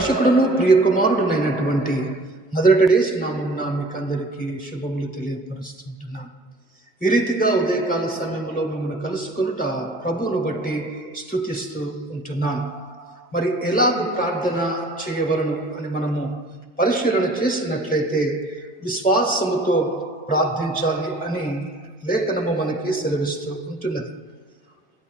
రక్షకుడును ప్రియ కుమారుడునైనటువంటి నజరేయుడేసు నామమున మీకు అందరికీ శుభములు తెలియపరుస్తుంటున్నాను. ఈ రీతిగా ఉదయకాల సమయంలో మిమ్మల్ని కలుసుకొనుట ప్రభువును బట్టి స్తుతిస్తూ ఉంటున్నాను. మరి ఎలాగ ప్రార్థన చేయవలను అని మనము పరిశీలన చేసినట్లయితే విశ్వాసముతో ప్రార్థించాలి అని లేఖనము మనకి సెలవిస్తూ ఉంటున్నది.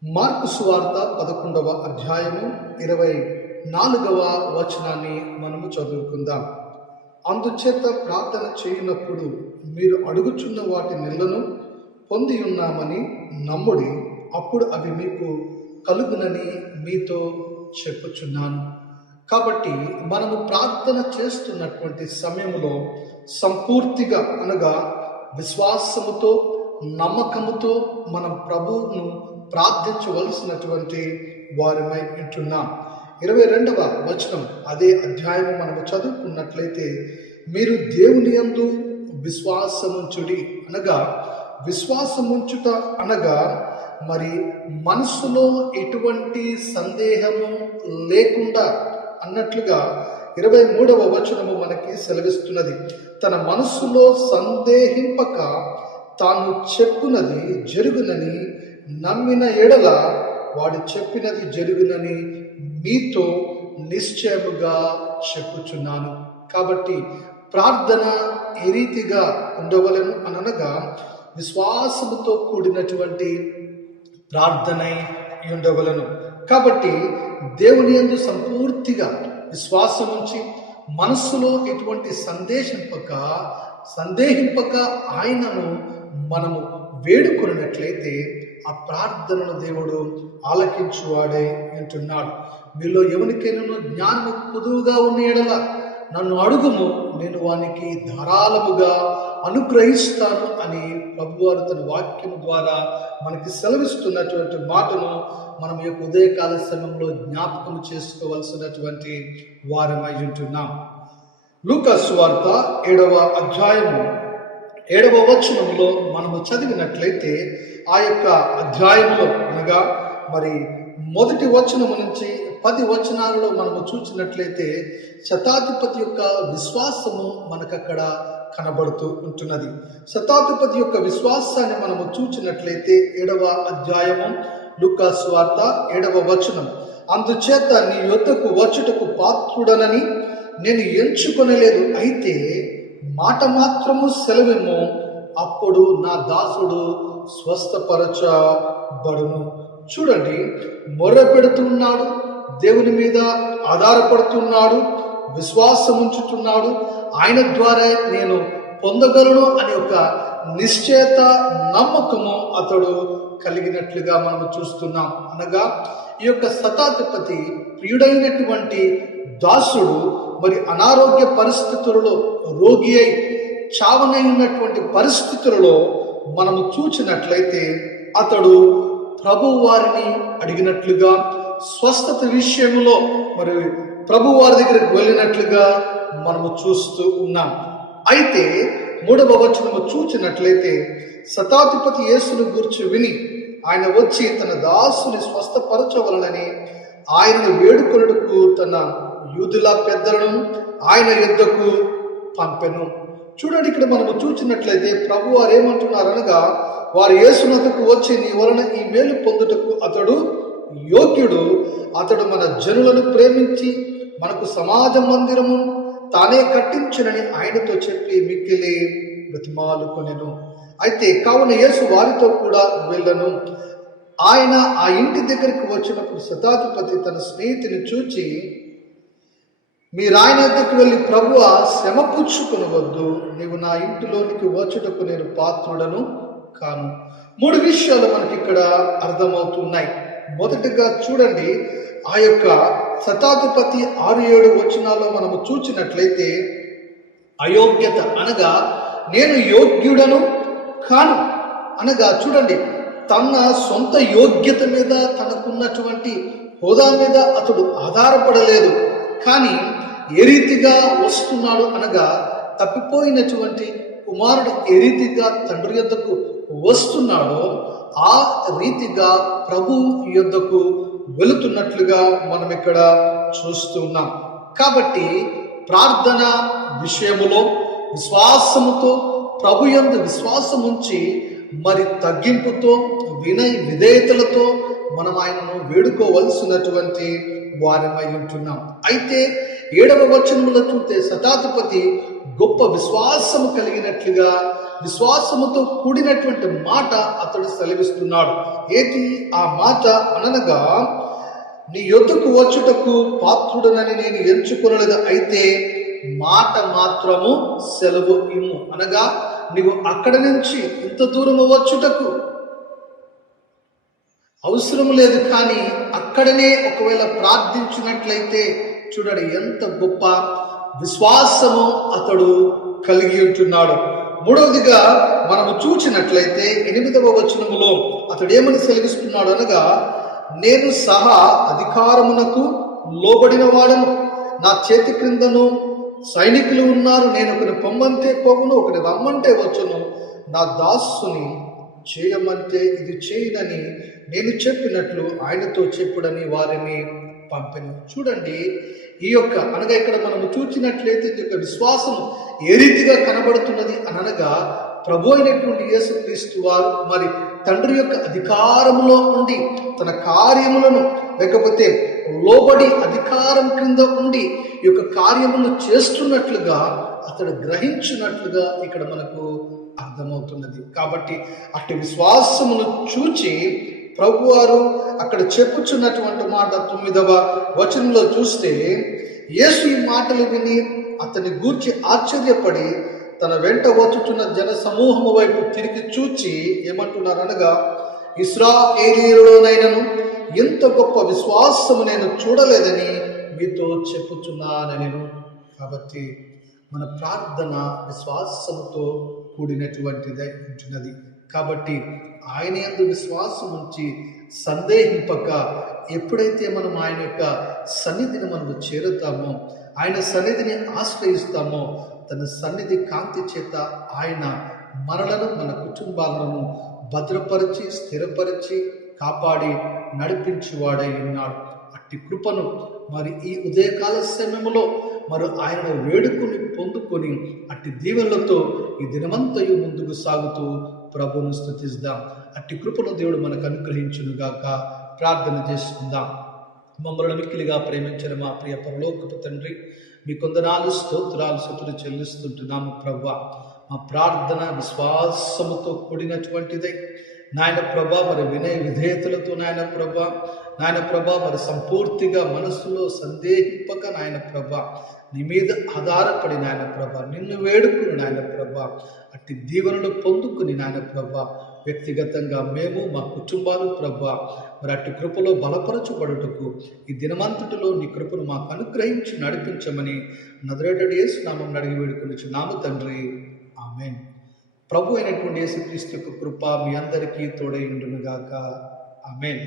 మార్కు సువార్త 11వ అధ్యాయము 24వ వచనాన్ని మనము చదువుకుందాం. అందుచేత ప్రార్థన చేయనప్పుడు మీరు అడుగుచున్న వాటి నెలను పొంది ఉన్నామని నమ్ముడి, అప్పుడు అవి మీకు కలుగునని మీతో చెప్పుచున్నాను. కాబట్టి మనము ప్రార్థన చేస్తున్నటువంటి సమయంలో సంపూర్తిగా అనగా విశ్వాసముతో నమ్మకముతో మనం ప్రభువును ప్రార్థించవలసినటువంటి వారిమై ఉంటున్నాం. 22వ వచనం అదే అధ్యాయము మనము చదువుకున్నట్లయితే మీరు దేవుని యందు విశ్వాసముంచుడి అనగా విశ్వాసముంచుట అనగా మరి మనసులో ఎటువంటి సందేహము లేకుండా అన్నట్లుగా 23వ వచనము మనకి సెలవిస్తున్నది. తన మనస్సులో సందేహింపక తాను చెప్పునది జరుగునని నమ్మిన ఎడల వాడు చెప్పినది జరుగునని మీతో నిశ్చయముగా చెప్పుచున్నాను. కాబట్టి ప్రార్థన ఏ రీతిగా ఉండవలను అనగా విశ్వాసముతో కూడినటువంటి ప్రార్థనై ఉండవలను. కాబట్టి దేవుని యందు సంపూర్తిగా విశ్వాసం ఉంచి మనస్సులో ఎటువంటి సందేహింపక ఆయనను మనము వేడుకొనినట్లయితే ఆ ప్రార్థనను దేవుడు ఆలకించువాడే అంటున్నాడు. మీలో ఎవరికైనా జ్ఞానము పొదువుగా ఉన్న ఎడల నన్ను అడుగుము, నేను వానికి ధారాళముగా అనుగ్రహిస్తాను అని ప్రభువారు తన వాక్యం ద్వారా మనకి సెలవిస్తున్నటువంటి మాటను మనం ఈ ఉదయకాల సమయంలో జ్ఞాపకం చేసుకోవలసినటువంటి వారమై ఉంటున్నాం. లూకా సువార్త 7వ అధ్యాయము 7వ వచనంలో మనము చదివినట్లయితే ఆ యొక్క అధ్యాయంలో అనగా మరి మొదటి వచనము నుంచి 10 వచనాలలో మనము చూసినట్లయితే శతాధిపతి యొక్క విశ్వాసము మనకు అక్కడ కనబడుతూ ఉంటున్నది. శతాధిపతి యొక్క విశ్వాసాన్ని మనము చూసినట్లయితే 7వ అధ్యాయము లూకా సువార్త 7వ వచనం, అందుచేత నీ యొద్దకు వచ్చుటకు పాత్రుడనని నేను ఎంచుకొనలేదు, అయితే మాట మాత్రము సెలవేమో, అప్పుడు నా దాసుడు స్వస్థపరచబడును. చూడండి, మొర్ర పెడుతున్నాడు, దేవుని మీద ఆధారపడుతున్నాడు, విశ్వాసం ఉంచుతున్నాడు, ఆయన ద్వారా నేను పొందగలను అనే ఒక నిశ్చయత నమ్మకము అతడు కలిగినట్లుగా మనము చూస్తున్నాం. అనగా ఈ యొక్క శతాధిపతి ప్రియుడైనటువంటి దాసుడు మరి అనారోగ్య పరిస్థితులలో రోగి అయి చావనై ఉన్నటువంటి పరిస్థితులలో మనము చూచినట్లయితే అతడు ప్రభు వారిని అడిగినట్లుగా స్వస్థత విషయంలో మరి ప్రభు వారి దగ్గరికి వెళ్ళినట్లుగా మనము చూస్తూ ఉన్నాం. అయితే 3వ వచనము చూచినట్లయితే శతాధిపతి యేసును గూర్చి విని ఆయన వచ్చి తన దాసుని స్వస్థపరచవలనని ఆయనను వేడుకొనుటకు తన యూదుల పెద్దలను ఆయన యుద్ధకు పంపెను. చూడండి, ఇక్కడ మనము చూచినట్లయితే ప్రభు వారు ఏమంటున్నారనగా వారు యేసునకు వచ్చి నీ వలన ఈ మేలు పొందుటకు అతడు యోగ్యుడు, అతడు మన జనులను ప్రేమించి మనకు సమాజ మందిరము తానే కట్టించునని ఆయనతో చెప్పి మిక్కిలి బ్రతిమాలుకొనెను. అయితే కావున యేసు వారితో కూడా వెళ్ళను. ఆయన ఆ ఇంటి దగ్గరికి వచ్చినప్పుడు శతాధిపతి తన స్నేహితుని చూచి, మీరు ఆయన దగ్గరికి వెళ్ళి ప్రభువా శ్రమ పుచ్చుకొనవద్దు, నీవు నా ఇంటిలోనికి వచ్చుటకు నేను పాత్రుడను కాను. 3 విషయాలు మనకి ఇక్కడ అర్థమవుతున్నాయి. మొదటిగా చూడండి, ఆ యొక్క శతాధిపతి 6-7 వచనాల్లో మనము చూచినట్లయితే అయోగ్యత అనగా నేను యోగ్యుడను కాను అనగా చూడండి, తన సొంత యోగ్యత మీద తనకున్నటువంటి హోదా మీద అతడు ఆధారపడలేదు. కానీ ఏ రీతిగా వస్తున్నాడు అనగా తప్పిపోయినటువంటి కుమారుడు ఏ రీతిగా తండ్రి యొద్దకు వస్తున్నాడో ఆ రీతిగా ప్రభు యొద్దకు వెళుతున్నట్లుగా మనం ఇక్కడ చూస్తున్నాం. కాబట్టి ప్రార్థన విషయములో విశ్వాసముతో ప్రభు యందు విశ్వాసం ఉంచి మరి తగ్గింపుతో వినయ విధేయతలతో మనం ఆయనను వేడుకోవలసినటువంటి వారమై ఉంటున్నాం. అయితే 7వ వచనంలో చూస్తే శతాధిపతి గొప్ప విశ్వాసము కలిగినట్లుగా విశ్వాసముతో కూడినటువంటి మాట అతడు సెలవిస్తున్నాడు. ఏది ఆ మాట అనగా, నీ యొద్దకు వచ్చుటకు పాత్రుడనని నేను ఎంచుకొనలేదు, అయితే మాట మాత్రము సెలవు ఇమ్ము. అనగా నీవు అక్కడి నుంచి ఇంత దూరము వచ్చుటకు అవసరం లేదు, కానీ అక్కడనే ఒకవేళ ప్రార్థించినట్లయితే చూడండి ఎంత గొప్ప విశ్వాసము అతడు కలిగి ఉంటున్నాడు. మూడవదిగా మనము చూచినట్లయితే 8వ వచనములో అతడు ఏమని సెలవిస్తున్నాడు అనగా, నేను సహా అధికారమునకు లోబడిన వాడను, నా చేతి క్రిందను సైనికులు ఉన్నారు, నేను ఒకరిని పొమ్మంటే పోవును, ఒకరిని రమ్మంటే వచ్చును, నా దాసుని చేయమంటే ఇది చేయనని నేను చెప్పినట్లు ఆయనతో చెప్పుడని వారిని పంపెను. చూడండి ఈ యొక్క అనగా ఇక్కడ మనము చూచినట్లయితే ఈ యొక్క విశ్వాసం ఏ రీతిగా కనబడుతున్నది అనగా, ప్రభు అయినటువంటి యేసుక్రీస్తు వారు మరి తండ్రి యొక్క అధికారములో ఉండి తన కార్యములను లేకపోతే లోబడి అధికారం క్రింద ఉండి ఈ యొక్క కార్యములను చేస్తున్నట్లుగా అతడు గ్రహించినట్లుగా ఇక్కడ మనకు అర్థమవుతున్నది. కాబట్టి అట్టి విశ్వాసమును చూచి ప్రభువారు అక్కడ చెప్పుచున్నటువంటి మాట 9వ వచనంలో చూస్తే, యేసు ఈ మాటలు విని అతని గూర్చి ఆశ్చర్యపడి తన వెంట వచ్చుచున్న జన సమూహము వైపు తిరిగి చూచి ఏమంటున్నారనగా, ఇశ్రాయేలీయులలోనైనను ఎంత గొప్ప విశ్వాసము నేను చూడలేదని మీతో చెప్పుచున్నానెను. కాబట్టి మన ప్రార్థన విశ్వాసముతో కూడినటువంటిదై ఉంటున్నది. కాబట్టి ఆయన యందు విశ్వాసం ఉంచి సందేహింపక ఎప్పుడైతే మనం ఆయన యొక్క సన్నిధిని మనము చేరుతామో, ఆయన సన్నిధిని ఆశ్రయిస్తామో, తన సన్నిధి కాంతి చేత ఆయన మనలను మన కుటుంబాలను భద్రపరిచి స్థిరపరిచి కాపాడి నడిపించేవాడై ఉన్నాడు. అట్టి కృపను మరి ఈ ఉదయకాల సమయంలో మరి ఆయనను వేడుకొని పొందుకొని అట్టి దీవెనలతో ఈ దినమంతయు ముందుకు సాగుతూ ప్రభువును స్తుతిద్దాం. అట్టి కృపను దేవుడు మనకు అనుగ్రహించునుగాక. ప్రార్థన చేసుకుందాం. మమ్మల్ని మిక్కిలిగా ప్రేమించిన మా ప్రియ పరలోకపు తండ్రి, మీ కొందనాలు స్తోత్రాలు స్తుతులు చెల్లిస్తుంటున్నాము ప్రభువా. మా ప్రార్థన విశ్వాసముతో కూడినటువంటిదే నాయన ప్రభా, మరి వినయ విధేయతలతో నాయన ప్రభా మరి సంపూర్తిగా మనస్సులో సందేహింపక నాయన ప్రభా నీ మీద ఆధారపడి నాయన ప్రభా నిన్ను వేడుకుని నాయన ప్రభా అట్టి దీవెనలు పొందుకుని నాయన ప్రభా వ్యక్తిగతంగా మేము మా కుటుంబాలు ప్రభా మరి అట్టి కృపలో బలపరచబడుటకు ఈ దినమంతటిలో నీ కృపను మాకు అనుగ్రహించి నడిపించమని నజరేయుడైన యేసు నామమున అడిగి వేడుకొనుచున్నాము తండ్రి, ఆమేన్. ప్రభు అయినటువంటి యేసుక్రీస్తు యొక్క కృప మీ అందరికీ తోడై ఉండునుగాక. ఆమేన్.